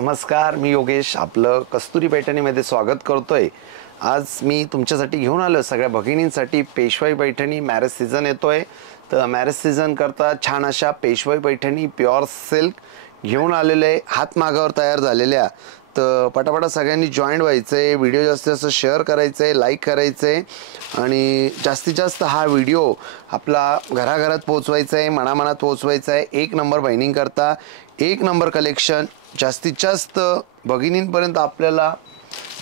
नमस्कार, मी योगेश आपलं कस्तुरी पैठणीमध्ये स्वागत करतोय। आज मी तुमच्यासाठी घेऊन आलो सगळ्या भगिनींसाठी पेशवाई पैठणी। मॅरेज सीजन येतोय, तर मॅरेज सीजन करता छान अशा पेशवाई पैठणी प्युअर सिल्क घेऊन आलेले, हातमागावर तयार झालेल्या। तर पटापटा सगळ्यांनी जॉईन व्हायचंय, व्हिडिओ जास्तीत जास्त शेअर करायचंय, लाईक करायचंय आणि जास्तीत जास्त हा व्हिडिओ आपला घराघरात पोहोचवायचा आहे, मनामनात पोहोचवायचा आहे। एक नंबर बहिणींकरता एक नंबर कलेक्शन, जास्तीत जास्त भगिनींपर्यंत आपल्याला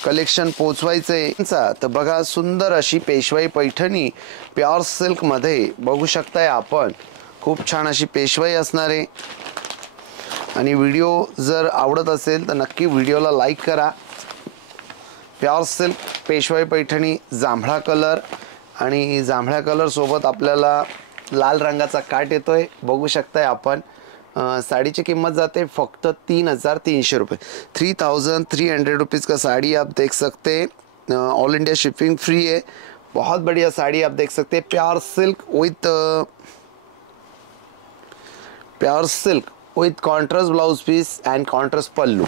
कलेक्शन पोहोचवायचं आहे। तर बघा, सुंदर अशी पेशवाई पैठणी प्युअर सिल्क मध्ये बघू शकताय आपण। खूप छान अशी पेशवाई असणार आहे आणि व्हिडिओ जर आवडत असेल तर नक्की व्हिडिओला लाईक करा। प्युअर सिल्क पेशवाई पैठणी, जांभळा कलर आणि जांभळ्या कलर सोबत आपल्याला लाल रंगाचा काट येतोय, बघू शकताय आपण। साड़ी की कीमत जाते फक्त 3300 रुपये, 3300 रुपीज़ का साड़ी आप देख सकते हैं। ऑल इंडिया शिपिंग फ्री है। बहुत बढ़िया साड़ी आप देख सकते हैं, pure silk with contrast blouse piece and contrast pallu.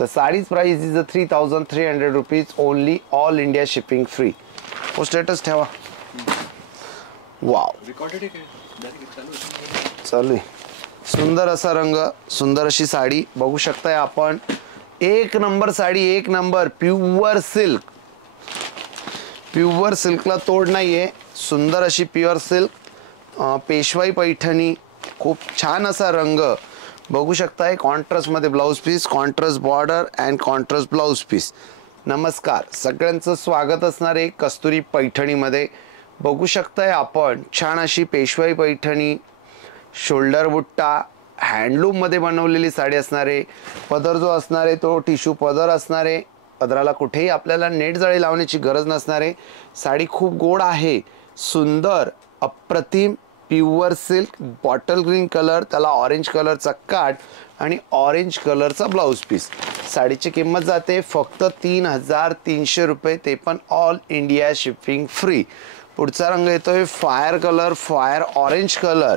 The sari's price is 3300 rupees only, all India shipping free. वो स्टेटस ठेवा। वाव, चालू आहे। सुंदर असा रंग, सुंदर अशी साड़ी बघू शकताय आपण। एक नंबर साड़ी, एक नंबर प्युअर सिल्क। प्युअर सिल्कला तोड नाहीये। सुंदर अशी प्युअर सिल्क पेशवाई पैठणी, खूप छान असा रंग बघू शकताय। कॉन्ट्रास्ट मध्ये blouse piece, contrast border and contrast blouse piece. नमस्कार, सगळ्यांचं स्वागत असणार आहे कस्तुरी पैठणी मध्ये। बघू शकताय आपण छान अशी पेशवाई पैठणी, शोल्डर बुट्टा, हँडलूम मध्ये बनवलेली साडी असणार आहे। पदर जो असणार आहे तो टिश्यू पदर असणार आहे। पदराला कुठेही आपल्याला नेट जाळी लावण्याची गरज नसणार आहे। साडी खूप गोड आहे, सुंदर अप्रतिम pure silk, bottle green colour, त्याला ऑरेंज कलरचा काट आणि ऑरेंज कलरचा ब्लाउज पीस। साडीची किंमत जाते फक्त 3300 रुपये, ते पण ऑल इंडिया शिपिंग फ्री। पुढचा रंग येतोय fire colour, fire orange colour.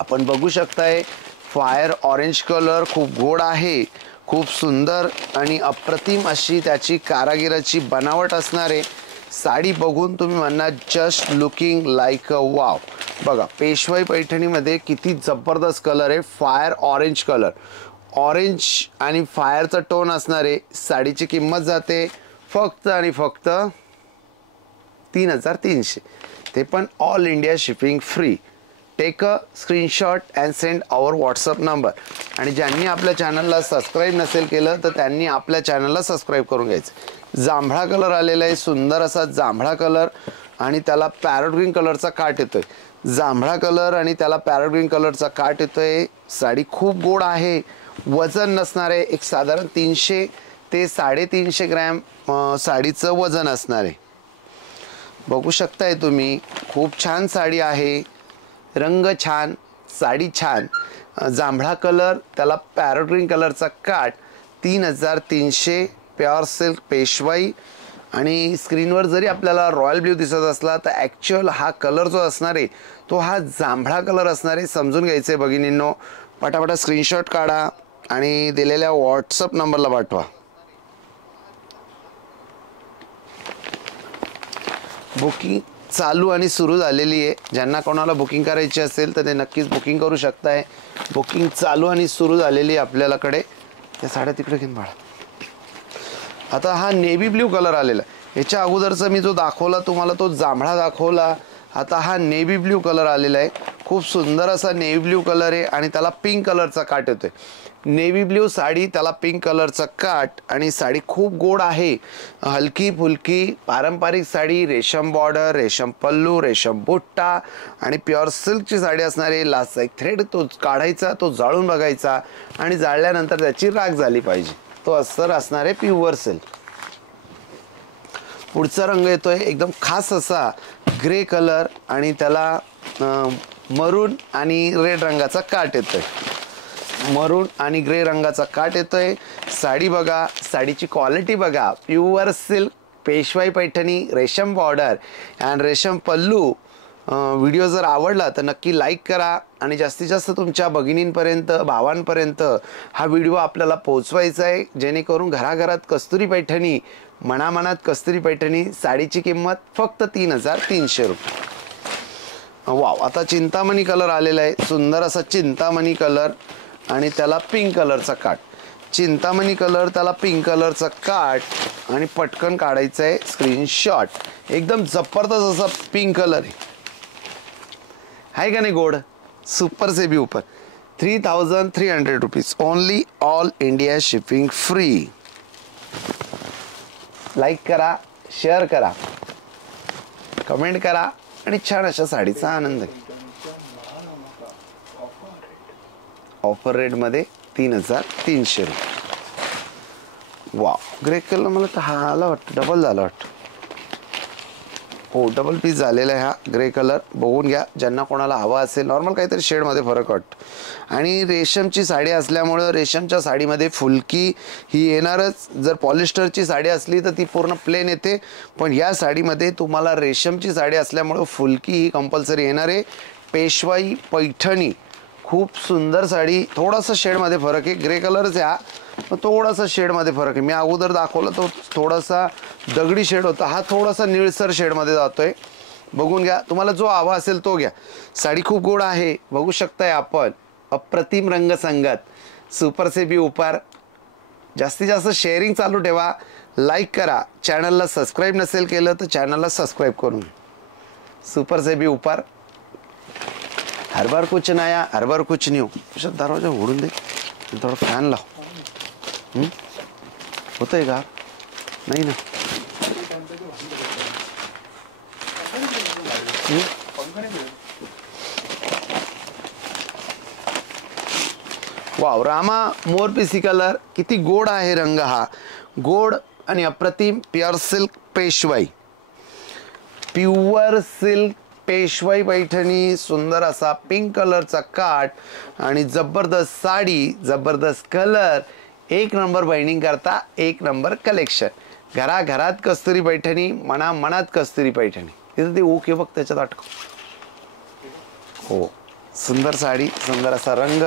आपण बघू शकताय फायर ऑरेंज कलर खूप गोड आहे, खूप सुंदर आणि अप्रतिम अशी त्याची कारागिराची बनावट असणार आहे। साडी बघून तुम्ही म्हणणार just looking like a wow. बघा, पेशवाई पैठणीमध्ये किती जबरदस्त कलर आहे, फायर ऑरेंज कलर। ऑरेंज आणि फायरचा टोन असणार आहे। साडीची किंमत जाते फक्त आणि फक्त 3300, ते पण all India shipping free. Take a screenshot and send our WhatsApp number. आणि ज्यांनी आपल्या चॅनलला सबस्क्राईब नसेल केलं तर त्यांनी आपल्या चॅनलला सबस्क्राईब करून घ्यायचं। जांभळा कलर आलेला आहे, सुंदर असा जांभळा कलर आणि त्याला पॅरोट ग्रीन कलरचा काट येतोय। जांभळा कलर आणि त्याला पॅरोट ग्रीन कलरचा काट येतोय। साडी खूप गोड आहे, वजन नसणार आहे, एक साधारण 300 ते 350 ग्रॅम साडीचं वजन असणार आहे। बघू शकताय तुम्ही, खूप छान साडी आहे, रंग छान, साडी छान। जांभळा कलर, त्याला पॅरोट ग्रीन कलरचा काट, 3300 प्युअर सिल्क पेशवाई। आणि स्क्रीनवर जरी आपल्याला रॉयल ब्ल्यू दिसत असला तर ॲक्च्युअल हा कलर जो असणार आहे तो हा जांभळा कलर असणार आहे, समजून घ्यायचं आहे भगिनींनो। पटापटा स्क्रीनशॉट काढा आणि दिलेल्या व्हॉट्सअप नंबरला पाठवा। बुकिंग चालू आणि सुरू झालेली आहे। ज्यांना कोणाला बुकिंग करायची असेल तर ते नक्कीच बुकिंग करू शकताय। बुकिंग चालू आणि सुरू झालेली आहे आपल्याकडे। त्या साड्या तिकडे घेऊन बाळा। आता हा नेव्ही ब्ल्यू कलर आलेला, याच्या अगोदरचा मी जो दाखवला तुम्हाला तो जांभळा दाखवला, आता हा नेव्ही ब्ल्यू कलर आलेला आहे। खूप सुंदर असा नेव्ही ब्ल्यू कलर आहे आणि त्याला पिंक कलरचा काट येतोय। नेव्ही ब्ल्यू साडी, त्याला पिंक कलरचा काट आणि साडी खूप गोड आहे, हलकी फुलकी पारंपरिक साडी। रेशम बॉर्डर, रेशम पल्लू, रेशम बुट्टा आणि प्युअर सिल्कची साडी असणार आहे। लास्टचा एक थ्रेड तो काढायचा, तो जाळून बघायचा आणि जाळल्यानंतर त्याची राख झाली पाहिजे, तो अस्तर असणार आहे प्युअर सिल्क। पुढचा रंग येतोय एकदम खास असा ग्रे कलर आणि त्याला मरून आणि रेड रंगाचा काट येतोय। मरून आणि ग्रे रंगाचा काट येतोय। साडी बघा, साडीची क्वालिटी बघा, प्युअर सिल्क पेशवाई पैठणी, रेशम बॉर्डर अँड रेशम पल्लू, व्हिडिओ जर आवडला तर नक्की लाईक करा आणि जास्तीत जास्त तुमच्या भगिनींपर्यंत भावांपर्यंत हा व्हिडिओ आपल्याला पोहोचवायचा आहे, जेणेकरून घराघरात कस्तुरी पैठणी, मनामनात कस्तुरी पैठणी. साडीची किंमत फक्त 3,300 रुपये. वाव, आता चिंतामणी कलर आलेला आहे, सुंदर असा चिंतामणी कलर आणि त्याला पिंक कलरचा काठ. चिंतामणी कलर, त्याला पिंक कलरचा काठ आणि पटकन काढायचं आहे स्क्रीनशॉट. एकदम जबरदस्त असा पिंक कलर आहे का नाही गोड. सुपर से भी ऊपर. 3,300 rupees only. All India shipping free. Like करा, शेअर करा, कमेंट करा आणि छान अशा साडीचा आनंद घ्या. ऑफर रेटमध्ये 3,300 रुपये. वा, ग्रे कलर मला तर हा आला वाटतं, डबल झाला वाटतं. हो, डबल पीस झालेला आहे हा ग्रे कलर. बघून घ्या, ज्यांना कोणाला हवा असेल. नॉर्मल काहीतरी शेडमध्ये फरक वाटतो. आणि रेशमची साडी असल्यामुळं रेशमच्या साडीमध्ये फुलकी ही येणारच. जर पॉलिस्टरची साडी असली तर ती पूर्ण प्लेन येते, पण या साडीमध्ये तुम्हाला रेशमची साडी असल्यामुळं फुलकी ही कंपल्सरी येणार आहे. पेशवाई पैठणी, खूप सुंदर साडी. थोडासा शेडमध्ये फरक आहे, ग्रे कलरच आहे हा, पण थोडासा शेडमध्ये फरक आहे. मी अगोदर दाखवला तो थोडासा दगडी शेड होता, हा थोडासा निळसर शेडमध्ये जातोय. बघून घ्या, तुम्हाला जो हवा असेल तो घ्या. साडी खूप गोड आहे, बघू शकताय आपण. अप्रतिम रंगसंगत, सुपर से भी ऊपर. जास्तीत जास्त शेअरिंग चालू ठेवा, लाईक करा. चॅनलला सबस्क्राईब नसेल केलं तर चॅनलला सबस्क्राईब करून. सुपर से भी ऊपर. हर बार कुछ नया, हर बार कुछ न्यू. अशा दरवाजा उघडून दे, थोडा फॅन लाव. होतंय का? नाही ना. वाव, रामा मोरपिसी कलर. किती गोड आहे रंग हा. गोड आणि अप्रतिम. Pure silk Peshwai, pure silk Peshwai Paithani. सुंदर असा पिंक कलरचा काठ आणि जबरदस्त साडी, जबरदस्त कलर. एक नंबर बाइंडिंग करता, एक नंबर कलेक्शन. घराघरात कस्तुरी पैठणी, मनामनात कस्तुरी पैठणी. तिथं ते ओके बघ त्याच्यात अटक. हो, सुंदर साडी, सुंदर असा रंग,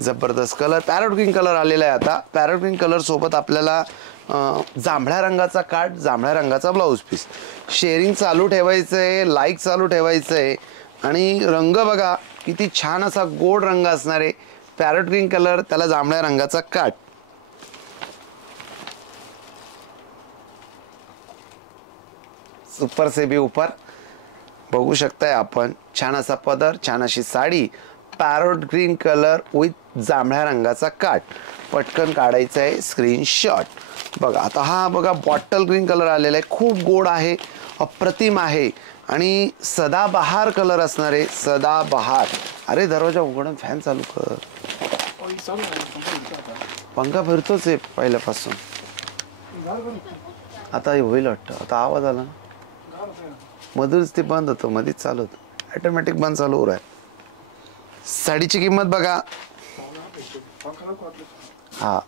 जबरदस्त कलर. पॅरोट ग्रीन कलर आलेला आहे आता. पॅरोट ग्रीन कलर सोबत आपल्याला जांभळ्या रंगाचा काठ, जांभळ्या रंगाचा ब्लाऊज पीस. शेअरिंग चालू ठेवायचं आहे, लाईक चालू ठेवायचं आहे. आणि रंग बघा किती छान असा गोड रंग असणार आहे. पॅरोट ग्रीन कलर, त्याला जांभळ्या रंगाचा काठ. सुपर से भी ऊपर. बघू शकताय आपण. छान असा पदर, छान अशी sari. Parrot green colour with जांभळ्या रंगाचा काठ. पटकन काढायचा आहे स्क्रीनशॉट. बघा आता हा बघा बॉटल ग्रीन कलर आलेला आहे. खूप गोड आहे, अप्रतिम आहे आणि सदाबहार कलर असणार आहे. सदाबहार. अरे दरवाजा उघडून फॅन चालू कर. पंखा फिरतोच आहे पहिल्यापासून. आता होईल वाटतं. आता आवाज आला ना, मधूनच ते बंद होतं, मध्येच चालू होतं. ऑटोमॅटिक बंद चालू होत आहे. साडीची किंमत बघा. हा,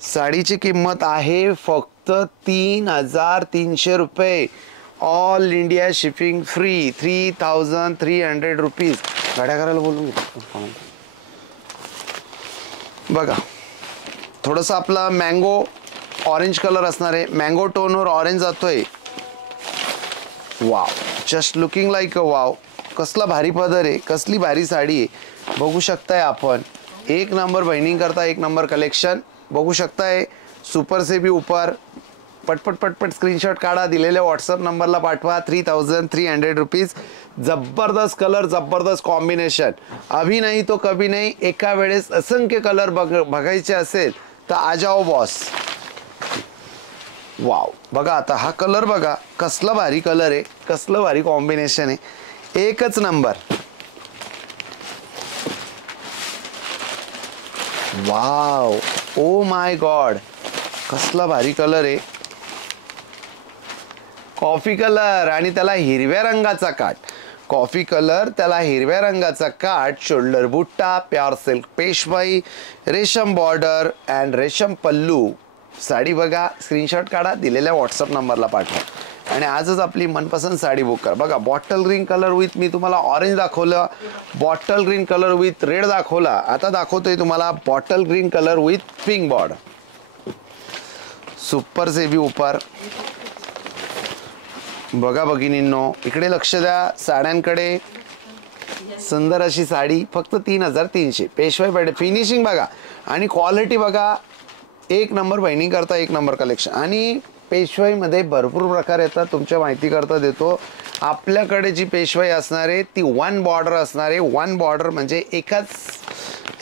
साडीची किंमत आहे फक्त 3,300 रुपये. All India shipping free. 3,300 rupees. गाड्या करायला बोलून घेतो बघा. थोडंसं आपला मँगो ऑरेंज कलर असणार आहे. मँगो टोनवर ऑरेंज जातोय. Wow, just looking like a wow. कसला भारी पदर आहे, कसली भारी साडी आहे. बघू शकताय आपण. एक नंबर बाइंडिंग करता, एक नंबर कलेक्शन. बघू शकताय. सुपर से भी ऊपर. पटपट पटपट स्क्रीनशॉट काढा, दिलेल्या व्हॉट्सअप नंबरला पाठवा. 3,300 रुपीज. जबरदस्त कलर, जबरदस्त कॉम्बिनेशन. अभी नाही तो कभी नाही. एका वेळेस असंख्य कलर बघायचे असेल तर आ जाओ बॉस. वाव, बघा आता हा कलर बघा, कसला भारी कलर आहे, कसलं भारी कॉम्बिनेशन आहे. एकच number. Wow, O my God, कसला भारी कलर आहे. कॉफी कलर आणि त्याला हिरव्या रंगाचा काठ. कॉफी कलर, त्याला हिरव्या रंगाचा काठ. शोल्डर बुट्टा, प्युअर सिल्क पेशवाई, रेशम बॉर्डर अँड रेशम पल्लू. साडी बघा, स्क्रीनशॉट काढा, दिलेल्या व्हॉट्सअप नंबरला पाठवा. आणि आजच आपली मनपसंत साडी बुक करा. बघा बॉटल ग्रीन कलर विथ, मी तुम्हाला ऑरेंज दाखवलं, bottle green colour with red दाखवला, आता दाखवतोय तुम्हाला bottle green colour with pink border. Super से भी ऊपर. बघा भगिनींनो, इकडे लक्ष द्या साड्यांकडे. सुंदर अशी साडी फक्त 3300. पेशवाई पेठ फिनिशिंग बघा आणि क्वालिटी बघा, एक नंबर बहिणी करता एक नंबर कलेक्शन. आणि पेशवाईमध्ये भरपूर प्रकार येतात, तुमच्या माहिती करता देतो. आपल्याकडे जी पेशवाई असणार आहे ती वन बॉर्डर असणार आहे. वन बॉर्डर म्हणजे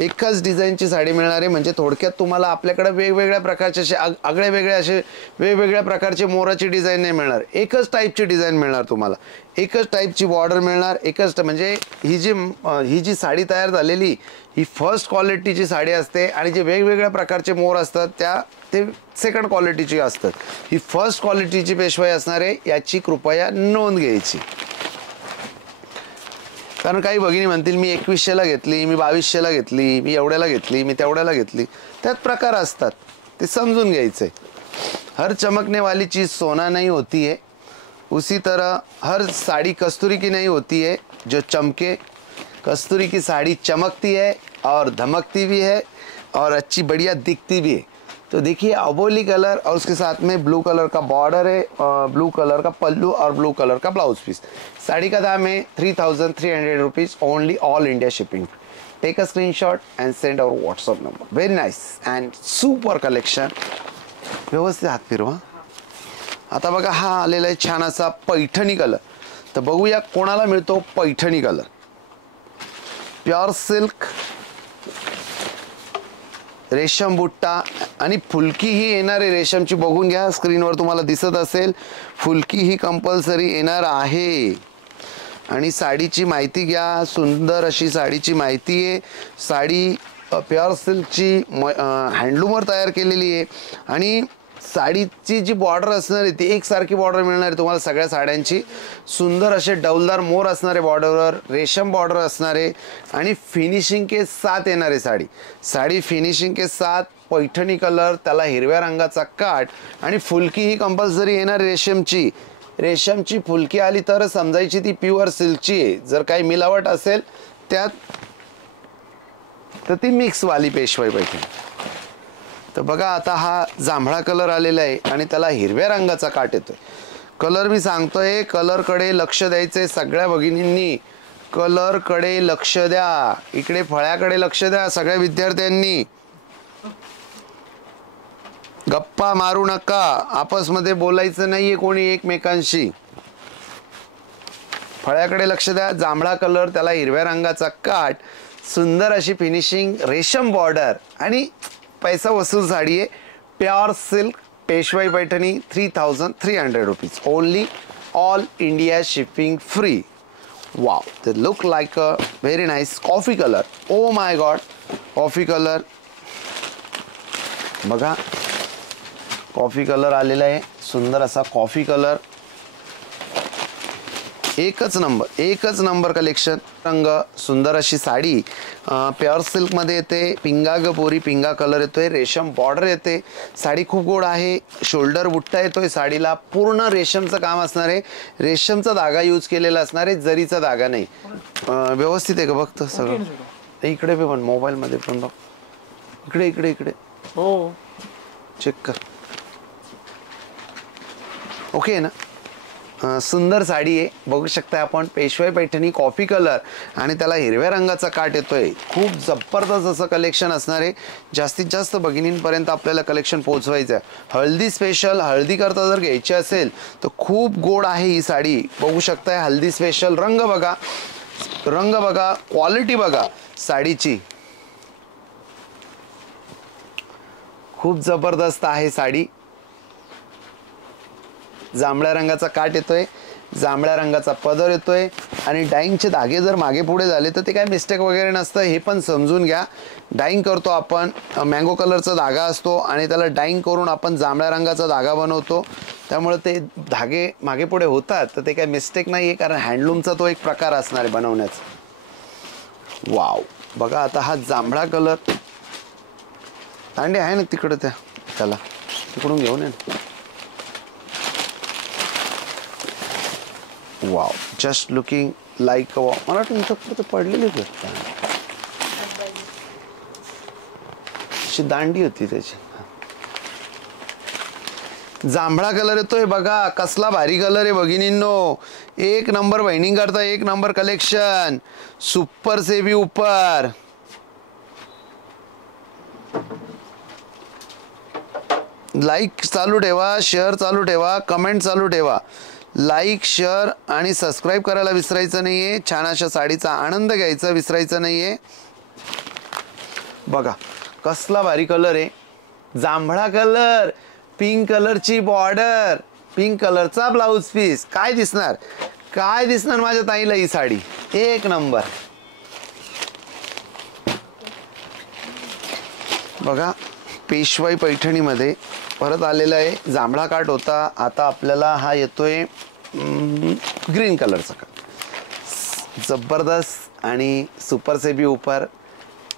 एकाच डिझाईनची साडी मिळणार आहे. म्हणजे थोडक्यात तुम्हाला आपल्याकडे वेगवेगळ्या प्रकारचे असे आगळे वेगळे असे वेगवेगळ्या प्रकारचे मोराची डिझाईन नाही मिळणार. एकच टाईपची डिझाईन मिळणार तुम्हाला, एकच टाईपची बॉर्डर मिळणार, एकच. म्हणजे ही जी साडी तयार झालेली ही फर्स्ट क्वालिटीची साडी असते आणि जे वेगवेगळ्या प्रकारचे मोर असतात ते सेकंड क्वालिटीची असतात. ही फर्स्ट क्वालिटीची पेशवाई असणार आहे, याची कृपया नोंद घ्यायची. कारण काही भगिनी म्हणतील मी 2100ला घेतली, मी 2200ला घेतली, मी एवढ्याला घेतली, मी तेवढ्याला घेतली. त्यात प्रकार असतात, ते समजून घ्यायचे. हर चमकने वाली चीज़ सोना नहीं होती है, उसी तरह हर साड़ी कस्तूरी की नहीं होती है जो चमके. कस्तूरी की साड़ी चमकती है और धमकती भी है और अच्छी बढ़िया दिखती भी है. तो देखिए अबोली कलर और उसके साथ में ब्लू कलर का बॉर्डर है, ब्लू कलर का पल्लू और ब्लू कलर का ब्लाउज पीस. साड़ी का दाम है 3300 rupees only, all India shipping. Take a screenshot and send our WhatsApp number. Very nice and super collection. व्यवस्थित हात फिरवा. आता बघा हा आलेला आहे छान असा पैठणी कलर. तर बघूया कोणाला मिळतो पैठणी कलर. प्युअर सिल्क, रेशम बुट्टा आणि फुलकी ही येणार आहे रेशमची. बघून घ्या स्क्रीनवर तुम्हाला दिसत असेल, फुलकी ही कंपल्सरी येणार आहे. आणि साडीची माहिती घ्या, सुंदर अशी साडीची माहिती आहे. साडी प्युअर सिल्कची हँडलूमवर तयार केलेली आहे आणि साडीची जी बॉर्डर असणार आहे ती एकसारखी बॉर्डर मिळणार आहे तुम्हाला सगळ्या साड्यांची. सुंदर असे डौलदार मोर असणारे बॉर्डरवर, रेशम बॉर्डर असणार आहे आणि फिनिशिंग के साथ येणार आहे साडी फिनिशिंग के साथ. पैठणी कलर, त्याला हिरव्या रंगाचा काठ आणि फुलकी ही कंपल्सरी येणार रेशमची फुलकी आली तर समजायची ती प्युअर सिल्कची आहे. जर काही मिलावट असेल त्यात तर ती मिक्सवाली पेशवाई पैठणी. तर बघा आता हा जांभळा कलर आलेला आहे आणि त्याला हिरव्या रंगाचा काठ येतोय. कलर मी सांगतोय, कलरकडे लक्ष द्यायचंय सगळ्या भगिनींनी. कलरकडे लक्ष द्या, इकडे फळ्याकडे लक्ष द्या सगळ्या विद्यार्थ्यांनी. गप्पा मारू नका, आपसमध्ये बोलायचं नाहीये कोणी एकमेकांशी. फळ्याकडे लक्ष द्या. जांभळा कलर, त्याला हिरव्या रंगाचा काठ, सुंदर अशी फिनिशिंग, रेशम बॉर्डर आणि पैसा वसूल साडी आहे. Pure silk Peshwai Paithani 3300 rupees only, all India shipping free. Wow, ते look like a very nice coffee colour. Oh my god, coffee colour बघा, कॉफी कलर आलेला आहे. सुंदर असा कॉफी कलर, एकच नंबर कलेक्शन. रंग, सुंदर अशी साडी प्युअर सिल्कमध्ये येते. पिंगा ग पोरी, पिंगा कलर येतोय, रेशम बॉर्डर येते. साडी खूप गोड आहे. शोल्डर बुट्टा येतोय साडीला, पूर्ण रेशमचं काम असणार आहे. रेशमचा धागा यूज केलेला असणार आहे, जरीचा धागा नाही. व्यवस्थित आहे का बघतं सगळं. इकडे पण मोबाईलमध्ये पण बघ, इकडे हो चेक कर. ओके आहे ना. सुंदर साडी आहे, बघू शकता आपण. पेशवाई पैठणी कॉफी कलर आणि त्याला हिरव्या रंगाचा काठ येतोय. खूप जबरदस्त असं कलेक्शन असणार आहे. जास्तीत जास्त भगिनींपर्यंत आपल्याला कलेक्शन पोहोचवायचं आहे. हळदी स्पेशल, हळदी करता जर घ्यायची असेल तर खूप गोड आहे ही साडी. बघू शकताय हल्दी स्पेशल. रंग बघा, क्वालिटी बघा साडीची, खूप जबरदस्त आहे साडी. जांभळ्या रंगाचा काठ येतोय, जांभळ्या रंगाचा पदर येतोय आणि डाईंगचे धागे जर मागे पुढे झाले तर ते काय मिस्टेक वगैरे नसतं, हे पण समजून घ्या. डाईंग करतो आपण, मँगो कलरचा धागा असतो आणि त्याला डाईंग करून आपण जांभळ्या रंगाचा धागा बनवतो. त्यामुळे ते धागे मागे पुढे होतात तर ते काय मिस्टेक नाही आहे, कारण हँडलूमचा तो एक प्रकार असणार आहे बनवण्याचा. वाव, बघा आता हा जांभळा कलर. दांडे आहे ना तिकडे, त्याला तिकडून घेऊन ये. Wow, just looking like a wow. मला वाटतं इथं पडलेली भेटतात, अशी दांडी होती त्याची. जांभळा कलर येतोय बघा, कसला भारी कलर आहे भगिनींनो. एक नंबर बहिणी करता, एक नंबर कलेक्शन, सुपर से भी ऊपर. लाईक चालू ठेवा, शेअर चालू ठेवा, कमेंट चालू ठेवा. लाईक, शेअर आणि सबस्क्राईब करायला विसरायचं नाहीये. छान अशा साडीचा आनंद घ्यायचा विसरायचं नाहीये. बघा कसला भारी कलर आहे, जांभळा कलर, पिंक कलरची बॉर्डर, पिंक कलरचा ब्लाऊज पीस. काय दिसणार, काय दिसणार माझ्या ताईला ही साडी, एक नंबर. बघा पेशवाई पैठणीमध्ये परत आलेला आहे. जांभळा काट होता, आता आपल्याला हा येतोय ग्रीन कलरचा काट. जबरदस्त आणि सुपर से भी ऊपर.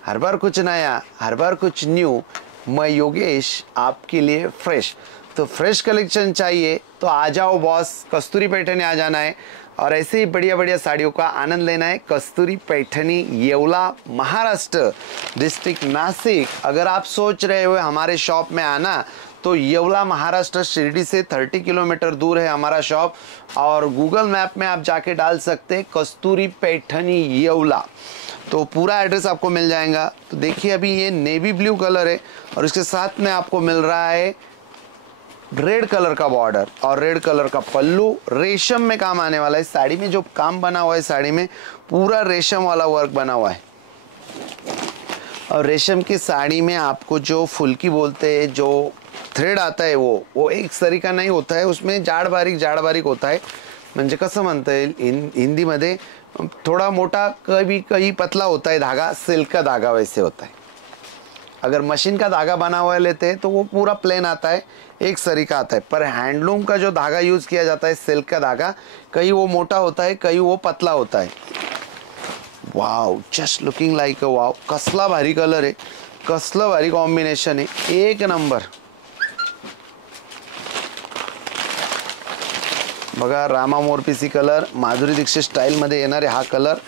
हर बार कुछ नया, हर बार कुछ न्यू. मैं योगेश आपके लिए फ्रेश. तो फ्रेश कलेक्शन चाहिए तो आ जाओ बॉस, कस्तूरी पैठनी आ जाना है और ऐसे ही बढ़िया बढ़िया साड़ियों का आनंद लेना है. कस्तूरी पैठनी, येवला, महाराष्ट्र, डिस्ट्रिक्ट नासिक. अगर आप सोच रहे हो हमारे शॉप में आना, तो येवला महाराष्ट्र शिरडी से 30 किलोमीटर दूर है हमारा शॉप. और गूगल मैप में आप जाके डाल सकते हैं कस्तूरी पैठनी येवला, तो पूरा एड्रेस आपको मिल जाएगा. तो देखिए अभी ये नेवी ब्लू कलर है और इसके साथ में आपको मिल रहा है रेड कलर का बॉर्डर और रेड कलर का पल्लू. रेशम में काम आने वाला है. साड़ी में जो काम बना हुआ है, साड़ी में पूरा रेशम वाला वर्क बना हुआ है. और रेशम की साड़ी में आपको जो फुल्की बोलते हैं, जो थ्रेड आता है वो एक सरी का नहीं होता है, उसमें जाड बारीक होता है. म्हणजे कसं म्हणता येईल हिंदीमध्ये, थोड़ा मोटा कभी कहीं पतला होता है धागा, सिल्क का धागा वैसे होता है. अगर मशीन का धागा बना हुआ लेते हैं तो वो पूरा प्लेन आता है, एक सरी का आता है. पर हैंडलूम का जो धागा यूज़ किया जाता है, सिल्क का धागा, कहीं वो मोटा होता है, कहीं वो पतला होता है. वाव, जस्ट लुकिंग लाइक अ वाव. कसला भारी कलर आहे, कसलं भारी कॉम्बिनेशन आहे, एक नंबर. बघा रामा मोरपीसी कलर, माधुरी दीक्षित स्टाईलमध्ये येणारे हा कलर.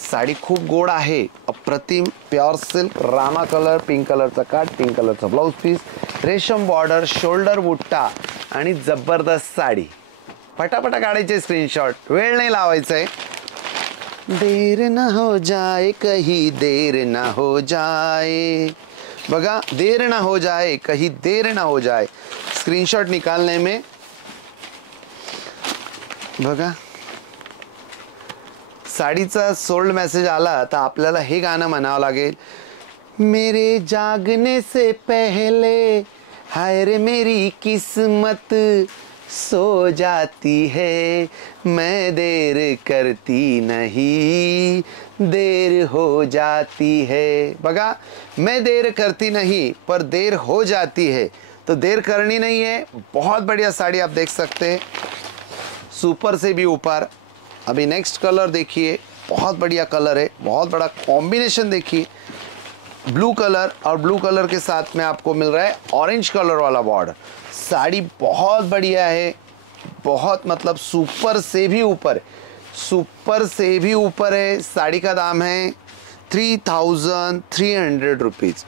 साडी खूप गोड आहे, अप्रतिम. Pure silk, Rama colour, pink कलरचा काट, पिंक कलरचा ब्लाऊज पीस, रेशम बॉर्डर, शोल्डर बुट्टा आणि जबरदस्त साडी. पटापटा काढायचे स्क्रीनशॉट, वेळ नाही लावायचा आहे. देर ना हो जाए, कहीं देर ना हो जाए. बघा, देर ना हो जाए, कहीं देर ना हो जाए. स्क्रीनशॉट निकालने में बघा साडीचा सोल्ड मेसेज आला तर आपल्याला हे गाणं म्हणावं लागेल. मेरे जागने से पहले हाय रे मेरी किस्मत सो जाती है, मैं देर करती नहीं, देर हो जाती है. बघा, मैं देर करती नहीं पर देर हो जाती है, तो देर करनी नहीं है. बहुत बढ़िया साड़ी आप देख सकते हैं, सुपर से भी ऊपर. अभी नेक्स्ट कलर देखिए, बहुत बढ़िया कलर है, बहुत बड़ा कॉम्बिनेशन देखिए. ब्लू कलर और ब्लू कलर के साथ में आपको मिल रहा है ऑरेंज कलर वाला बॉर्डर. साड़ी बहुत बढ़िया है, बहुत मतलब सुपर से भी ऊपर, सुपर से भी ऊपर है. साड़ी का दाम है 3300 रुपीज़.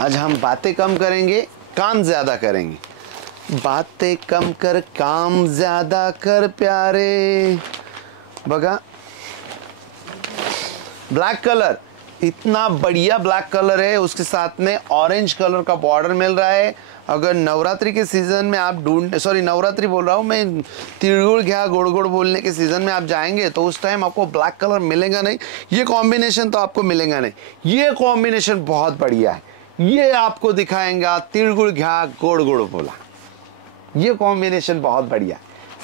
आज हम बातें कम करेंगे, काम ज़्यादा करेंगे. बातें कम कर, काम ज़्यादा कर प्यारे. बघा ब्लैक कलर, इतना बढ़िया ब्लैक कलर है, उसके साथ में ऑरेंज कलर का बॉर्डर मिल रहा है. अगर नवरात्रि के सीज़न में आप नवरात्रि बोल रहा हूँ मैं, तिलगुड़ घ्या गोड़ गोड़ बोलने के सीज़न में आप जाएंगे तो उस टाइम आपको ब्लैक कलर मिलेगा नहीं. ये कॉम्बिनेशन तो आपको मिलेगा नहीं. ये कॉम्बिनेशन बहुत बढ़िया है. ये आपको दिखाएंगा तिलगुड़ घ्या गोड़ गोड़ बोला. ये कॉम्बिनेशन बहुत बढ़िया.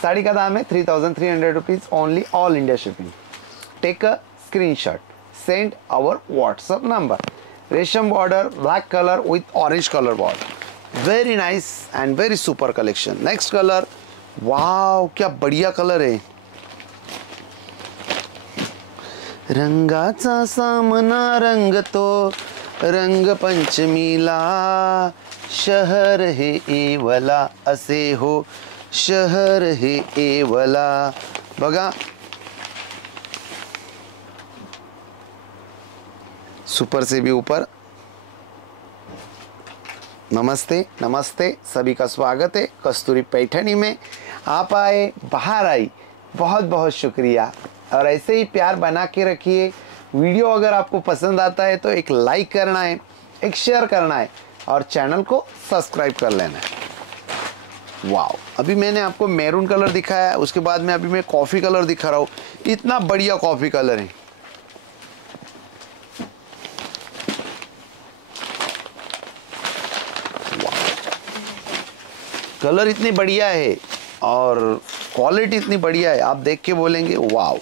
साड़ी का दाम है 3300 rupees only, all India shipping. Take a screenshot, send our WhatsApp number. रेशम border, black colour with orange colour border. Very nice and very super collection. Next colour, wow क्या बढ़िया कलर है. रंगाचा सामना रंगतो रंग पंचमीला, शहर हे येवला असे हो, शहर हे येवला. बघा सुपर से भी ऊपर. नमस्ते नमस्ते, सभी का स्वागत है कस्तूरी पैठनी में. आप आए, बाहर आई, बहुत बहुत शुक्रिया. और ऐसे ही प्यार बना के रखिए. वीडियो अगर आपको पसंद आता है तो एक लाइक करना है, एक शेयर करना है और चैनल को सब्सक्राइब कर लेना है. वाओ, अभी मैंने आपको मैरून कलर दिखाया, उसके बाद में अभी मैं कॉफ़ी कलर दिखा रहा हूँ. इतना बढ़िया कॉफ़ी कलर है. कलर इतनी बढ़िया है और क्वालिटी इतनी बढ़िया है, आप देख के बोलेंगे वाओ.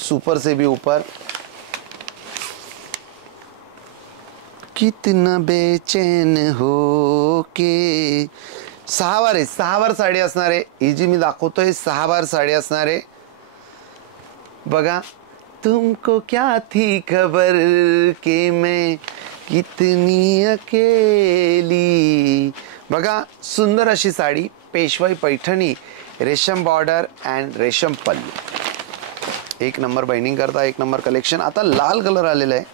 सुपर से भी ऊपर. कितना बेचैन हो के. 6 वार आहे, 6 वार साडी असणार आहे. ही जी मी दाखवतोय 6 वार साडी असणार आहे. बघा, तुमको क्या थी खबर के मैं कितनी अकेली. बघा, सुंदर अशी साडी, पेशवाई पैठणी, रेशम बॉर्डर अँड रेशम पल्लू. एक नंबर बाइंडिंग करता, एक नंबर कलेक्शन. आता लाल कलर आलेला आहे,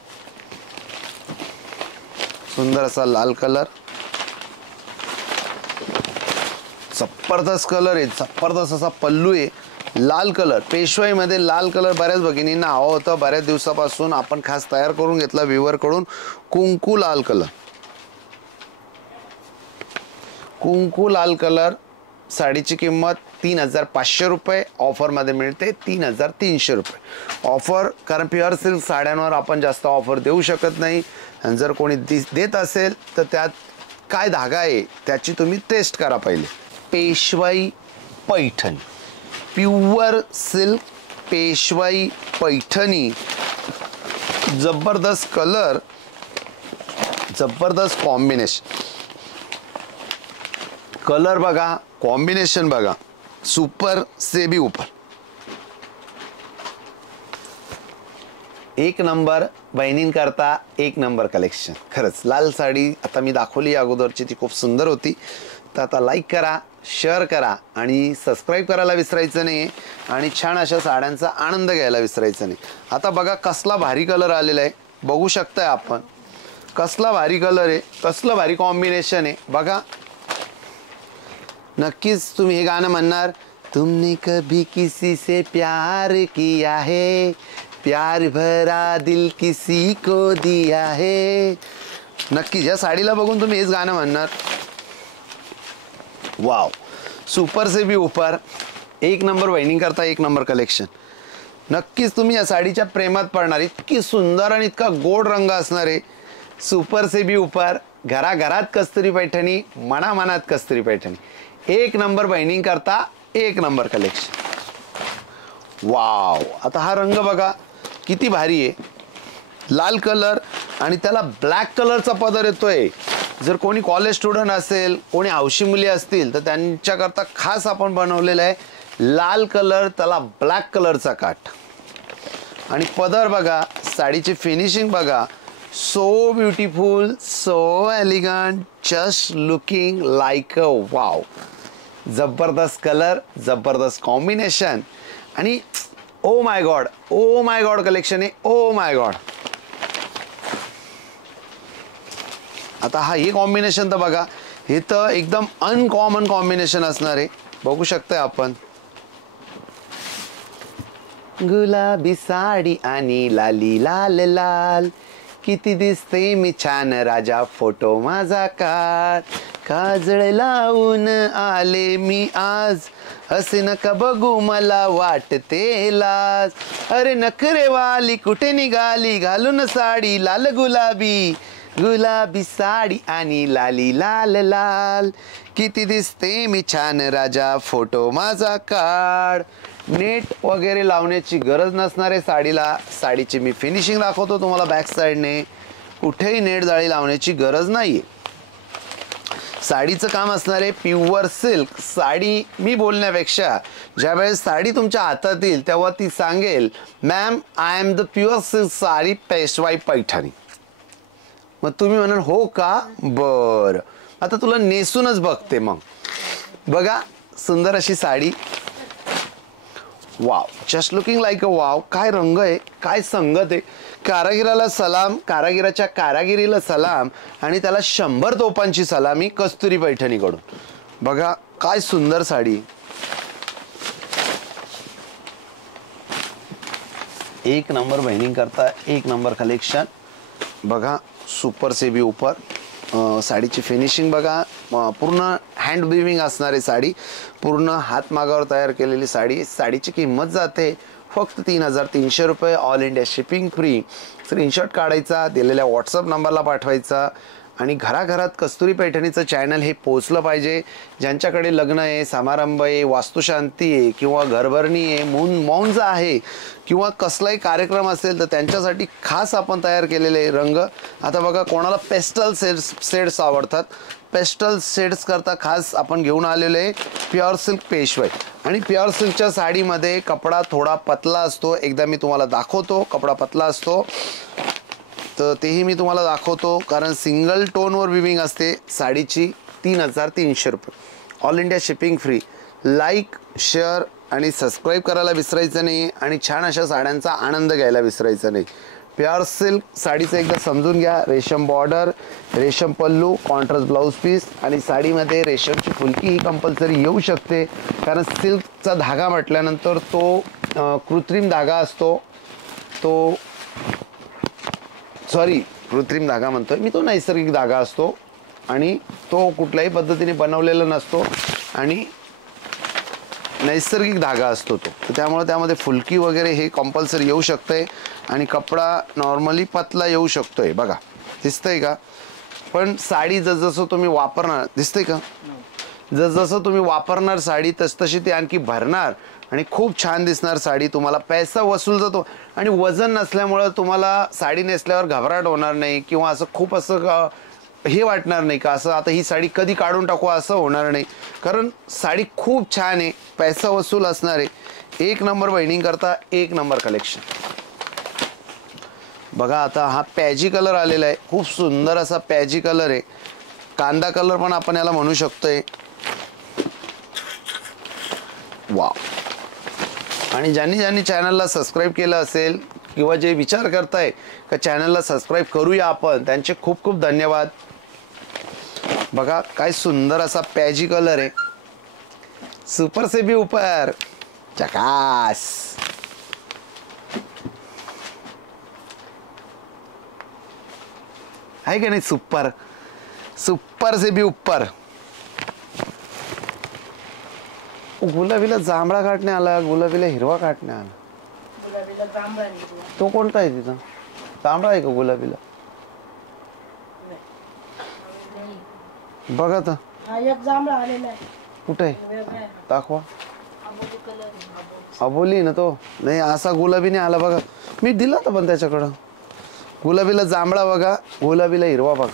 सुंदर असा लाल कलर. जबरदस्त कलर आहे, जबरदस्त असा पल्लू आहे. लाल कलर, पेशवाईमध्ये लाल कलर बऱ्याच भगिनींना हवं होतं. बऱ्याच दिवसापासून आपण खास तयार करून घेतला व्ह्यूअरकडून. कुंकू लाल कलर, कुंकू लाल कलर. साडीची किंमत 3500 रुपये. ऑफरमध्ये मिळते 3300 रुपये. ऑफर, कारण प्युअर सिल्क साड्यांवर आपण जास्त ऑफर देऊ शकत नाही. आणि जर कोणी देत असेल तर त्यात काय धागा आहे त्याची तुम्ही टेस्ट करा पहिले. पेशवाई पैठणी, प्युअर सिल्क पेशवाई पैठणी. जबरदस्त कलर, जबरदस्त कॉम्बिनेशन. कलर बघा, कॉम्बिनेशन बघा, सुपर से भी ऊपर. एक नंबर बहिणीं करता एक नंबर कलेक्शन. खरंच लाल साडी आता मी दाखवली अगोदरची, ती खूप सुंदर होती. तर आता लाईक करा, शेअर करा आणि सबस्क्राईब करायला विसरायचं नाही. आणि छान अशा साड्यांचा आनंद घ्यायला विसरायचं नाही. आता बघा कसला भारी कलर आलेला आहे, बघू शकताय आपण. कसला भारी कलर आहे, कसलं भारी कॉम्बिनेशन आहे. बघा, नक्कीच तुम्ही हे गाणं म्हणणार. तुमने कभी किसी से प्यार किया है, प्यार भरा दिल किसी को दिया है. नक्कीच या साडीला बघून तुम्ही हेच गाणं म्हणणार. वाव, सुपर से भी ऊपर. एक नंबर वाइनिंग करता एक नंबर कलेक्शन. नक्कीच तुम्ही या साडीच्या प्रेमात पडणार. इतकी सुंदर आणि इतका गोड रंग असणार आहे. सुपर से भी ऊपर. घराघरात कस्तुरी पैठणी, मनामनात कस्तुरी पैठणी. एक नंबर बाइंडिंग करता एक नंबर कलेक्शन. वाव, आता हा रंग बघा किती भारी आहे. लाल कलर आणि त्याला ब्लॅक कलरचा पदर येतोय. जर कोणी कॉलेज स्टुडंट असेल, कोणी हौशी मुली असतील तर त्यांच्याकरता खास आपण बनवलेलं आहे. लाल कलर, त्याला ब्लॅक कलरचा काठ. आणि पदर बघा, साडीची फिनिशिंग बघा. So beautiful, so elegant, just looking like a wow. जबरदस्त कलर, जबरदस्त कॉम्बिनेशन आणि ओ माय गॉड कलेक्शन आहे. ओ माय गॉड. आता हा हे कॉम्बिनेशन तर बघा, हे तर एकदम अनकॉमन कॉम्बिनेशन असणार आहे. बघू शकताय आपण. गुलाबी साडी आणि लाली लाल लाल, किती दिसते मी छान राजा, फोटो माझा काढ. काजळ लावून आले मी आज, असे नका बघू मला वाटते लाज. अरे नखरेवाली कुठे निघाली, घालून साडी लाल गुलाबी. गुलाबी साडी आणि लाली लाल लाल, किती दिसते मी छान राजा, फोटो माझा काढ. नेट वगैरे लावण्याची गरज नसणार आहे साडीला. साडीची मी फिनिशिंग दाखवतो तुम्हाला बॅक साईडने. कुठेही नेट जाळी लावण्याची गरज नाही आहे. साडीचं काम असणार आहे प्युअर सिल्क. साडी मी बोलण्यापेक्षा ज्यावेळेस साडी तुमच्या हातात येईल तेव्हा ती सांगेल, ma'am I am the pure silk sari पेशवाई पैठणी. मग तुम्ही म्हणाल हो का, बरं आता तुला नेसूनच बघते. मग बघा सुंदर अशी sari. Wow, just looking like a wow. काय रंग आहे, काय संगत आहे. कारागिराला सलाम, कारागिराच्या कारागिरीला सलाम आणि त्याला 100 तोफांची सलामी कस्तुरी पैठणीकडून. बघा काय सुंदर साडी. एक नंबर बहिणी करता, एक नंबर कलेक्शन. बघा सुपर से भी ऊपर. साडीची फिनिशिंग बघा, पूर्ण हँड विविंग असणारी साडी, पूर्ण हातमागावर तयार केलेली साडी. साडीची किंमत जाते फक्त 3,300 रुपये. All India shipping free. Screenshot काढायचा, दिलेल्या व्हॉट्सअप नंबरला पाठवायचा आणि घराघरात कस्तुरी पैठणीचं चॅनल हे पोचलं पाहिजे. ज्यांच्याकडे लग्न आहे, समारंभ आहे, वास्तुशांती आहे किंवा घरभरणी आहे, मौंज आहे किंवा कसलाही कार्यक्रम असेल तर त्यांच्यासाठी खास आपण तयार केलेले रंग. आता बघा कोणाला पेस्टल शेड्स आवडतात, पेस्टल शेड्स करता खास आपण घेऊन आलेले आहे प्युअर सिल्क पेशवाई. आणि प्युअर सिल्कच्या साडीमध्ये कपडा थोडा पतला असतो. एकदा मी तुम्हाला दाखवतो, कपडा पतला असतो तर तेही मी तुम्हाला दाखवतो, कारण सिंगल टोनवर विविंग असते साडीची. 3,300 रुपये. All India shipping free. Like, share आणि सबस्क्राईब करायला विसरायचं नाही आणि छान अशा साड्यांचा आनंद घ्यायला विसरायचं नाही. प्युअर सिल्क साडीचं एकदा समजून घ्या. रेशम बॉर्डर, रेशम पल्लू, कॉन्ट्रास्ट ब्लाऊज पीस आणि साडीमध्ये रेशमची फुलकी ही कंपल्सरी येऊ शकते, कारण सिल्कचा धागा म्हटल्यानंतर तो कृत्रिम धागा असतो. तो कृत्रिम धागा म्हणतोय मी, तो नैसर्गिक धागा असतो आणि तो कुठल्याही पद्धतीने बनवलेला नसतो आणि नैसर्गिक धागा असतो तो. तर त्यामुळे त्यामध्ये फुलकी वगैरे हे कंपल्सरी येऊ शकते आणि कपडा नॉर्मली पतला येऊ शकतोय. बघा दिसतंय का. पण साडी जसजसं तुम्ही वापरणार, दिसतंय का, जसजसं तुम्ही वापरणार साडी तसतशी ती आणखी भरणार आणि खूप छान दिसणार साडी. तुम्हाला पैसा वसूल जातो आणि वजन नसल्यामुळं तुम्हाला साडी नेसल्यावर घबराट होणार नाही किंवा असं खूप असं हे वाटणार नाही का असं आता ही साडी कधी काढून टाकू असं होणार नाही, कारण साडी खूप छान आहे, पैसा वसूल असणार आहे. एक नंबर बहिणी करता एक नंबर कलेक्शन. बघा आता हा पॅजी कलर आलेला आहे, खूप सुंदर असा पॅजी कलर आहे. कांदा कलर पण आपण याला म्हणू शकतोय. वाव. आणि ज्यांनी चॅनलला सबस्क्राईब केलं असेल किंवा जे विचार करताय का चॅनलला सबस्क्राईब करूया आपण, त्यांचे खूप खूप धन्यवाद. बघा काय सुंदर असा पॅजी कलर आहे. सुपर से भी ऊपर. चकास. आहे का नाही सुपर. सुपर से भी ऊपर. गुलाबीला जांभळा काटणे आला, गुलाबीला हिरवा काटणे आला. तो कोणता आहे तिथं, जांभळा आहे का गुलाबीला. बघा तर कुठे दाखवा. अबोली ना तो, नाही असा गुलाबी नाही आला. बघा मी दिला तर पण त्याच्याकडं. गुलाबीला जांभळा बघा, गुलाबीला हिरवा बघा.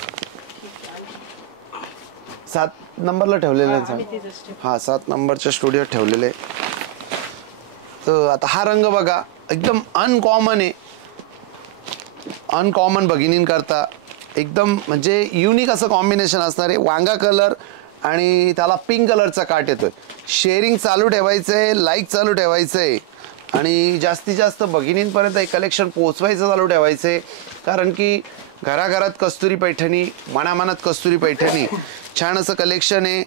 7 नंबरला ठेवलेलं आहे. हा 7 नंबरच्या स्टुडिओत ठेवलेले. तर आता हा रंग बघा एकदम अनकॉमन आहे. अनकॉमन भगिनींकरता एकदम म्हणजे युनिक असं कॉम्बिनेशन असणार आहे. वांगा कलर आणि त्याला पिंक कलरचा काट येतोय. शेअरिंग चालू ठेवायचंय, लाईक चालू ठेवायचंय आणि जास्तीत जास्त भगिनींपर्यंत हे कलेक्शन पोचवायचं चालू ठेवायचंय, कारण की घराघरात कस्तुरी पैठणी, मनामनात कस्तुरी पैठणी. छान असं कलेक्शन आहे.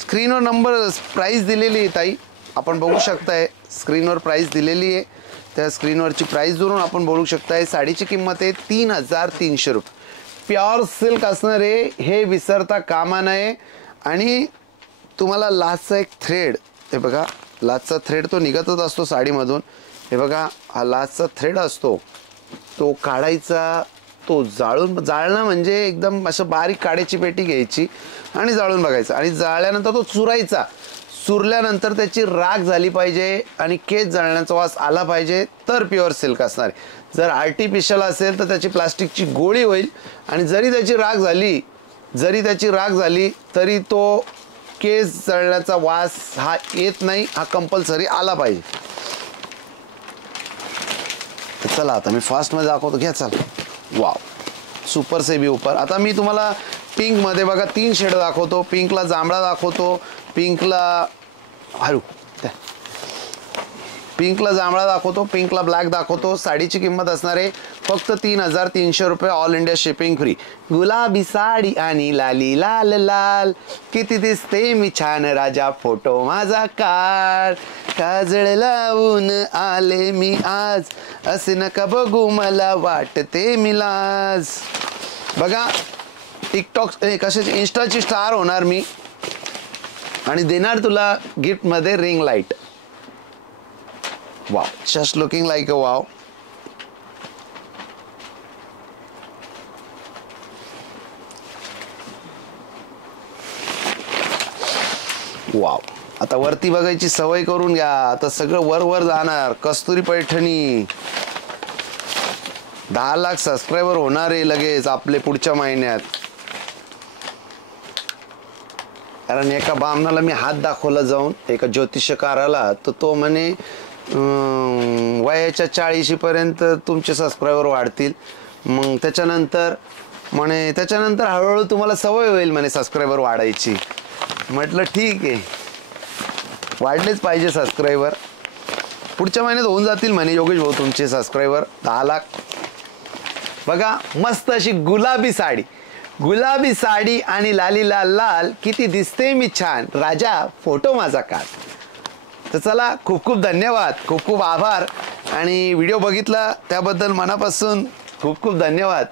स्क्रीनवर नंबर प्राइस दिलेली आहे ताई, आपण बघू शकताय. स्क्रीनवर प्राइस दिलेली आहे, त्या स्क्रीनवरची प्राइस धरून आपण बोलू शकताय. साडीची किंमत आहे 3,300 रुपये. प्युअर सिल्क असणार आहे, हे विसरता कामा नये. आणि तुम्हाला लाचचा एक थ्रेड, हे बघा लाचचा थ्रेड तो निघतच असतो साडीमधून. हे बघा हा लाचचा थ्रेड असतो, तो काढायचा, तो जाळणं म्हणजे एकदम असं बारीक काड्याची पेटी घ्यायची आणि जाळून बघायचं आणि जाळल्यानंतर तो चुरायचा. चुरल्यानंतर त्याची राख झाली पाहिजे आणि केस जळण्याचा वास आला पाहिजे, तर प्युअर सिल्क असणार आहे. जर आर्टिफिशियल असेल तर त्याची प्लास्टिकची गोळी होईल आणि जरी त्याची राख झाली जरी त्याची राख झाली तरी तो केस जळण्याचा वास हा येत नाही, हा कंपल्सरी आला पाहिजे. चला आता मी फास्टमध्ये दाखवतो, घ्या चला. वाव, सुपर सेबी उपर. आता मी तुम्हाला पिंकमध्ये बघा 3 शेड दाखवतो. पिंकला जांभळा दाखवतो, पिंकला हळू पिंकला जांभळा दाखवतो, पिंकला ब्लॅक दाखवतो. साडीची किंमत असणार आहे फक्त 3,300 रुपये, ऑल इंडिया शिपिंग फ्री. गुलाबी साडी आणि लाली लाल लाल, किती दिसते मी छान राजा, फोटो माझा काढ. काजळ लावून आले मी आज, असे नका बघू मला वाटते मी लाज. बघा टिकटॉक कशाची इंस्टाची स्टार होणार मी आणि देणार तुला गिफ्टमध्ये ring light. Wow, just looking like a wow. Wow, आता वरती बघायची सवय करून घ्या. आता सगळं वर वर जाणार. कस्तुरी पैठणी 10 लाख सबस्क्रायबर होणार आहे लगेच आपले पुढच्या महिन्यात. कारण एका बामणाला मी हात दाखवला जाऊन, एका ज्योतिषकाराला, तर तो म्हणे वयाच्या 40पर्यंत तुमचे सबस्क्रायबर वाढतील. मग त्याच्यानंतर हळूहळू तुम्हाला सवय होईल म्हणे सबस्क्रायबर वाढायची. म्हटलं ठीक आहे, वाढलेच पाहिजे सबस्क्रायबर. पुढच्या महिन्यात होऊन जातील म्हणे योगेश भाऊ तुमचे सबस्क्रायबर 10 लाख. बघा मस्त अशी गुलाबी साडी आणि लाली लाल लाल, किती दिसते मी छान राजा, फोटो माझा काढ. तर चला, खूप खूप धन्यवाद, खूप खूप आभार. आणि व्हिडिओ बघितला त्याबद्दल मनापासून खूप खूप धन्यवाद.